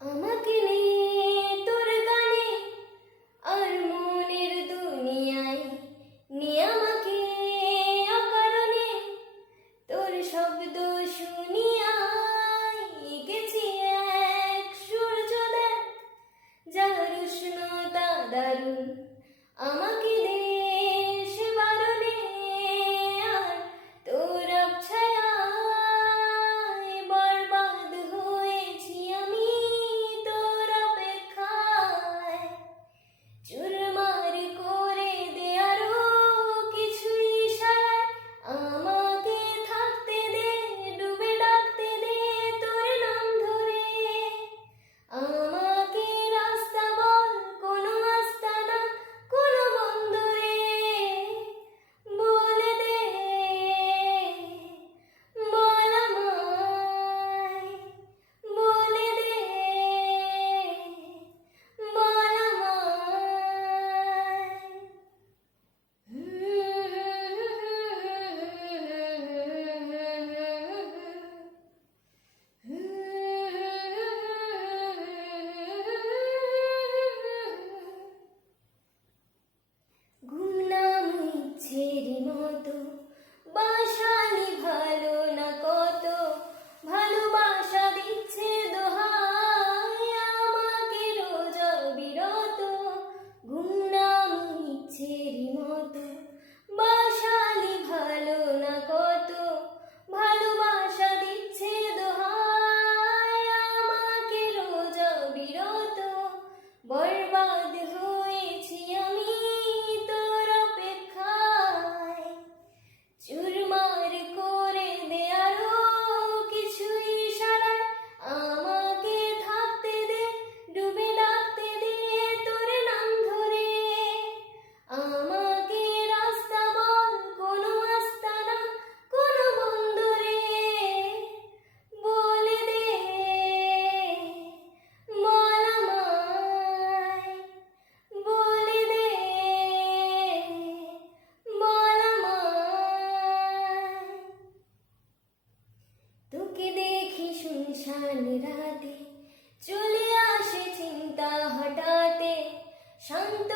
আমাকে নিয়ে তোর গানে আর মনের দুনিয়ায় নিয়ে আমাকে অকারণে তোর শব্দ শুনিয়াই গেছি এক সূর্যোদয় যার উষ্ণতা দারুণ আমাকে দেশ বারণে আর তোর আবছায়ায় বরবাদ হয়েছি আমি তোর অপেক্ষায় চুরমার করে দে আরো কিছু ইশারায় আমাকে থাকতে দে ডুবে ডাকতে দে তোর নাম ধরে আমাকে রাস্তা বল কোনো আস্তানা কোনো বন্দরে বলে দে বল আমায় বলে দে বল গুমনাম ইচ্ছের মতো বাসালি ভালো না কত ভালোবাসা দিচ্ছে দোহাই আমাকে রোজ বিরত গুমনাম ইচ্ছের মতো বাসালি ভালো না কত ভালোবাসা দিচ্ছে দোহাই আমাকে রোজ বিরত বরবাদ হয়েছি আমি তোর অপেক্ষায় চুরমার করে দে আরো কিছু ইশারায় আমাকে থাকতে দে ডুবে ডাকতে দে তোর নাম ধরে আমাকে রাস্তা বল কোনো আস্তানা কোনো বন্দরে বলে দে বল আমায় বলে দে বল আমায় তোকে দেখি শুনশান রাতে চলে আসে চিন্তা হঠাতে শান্ত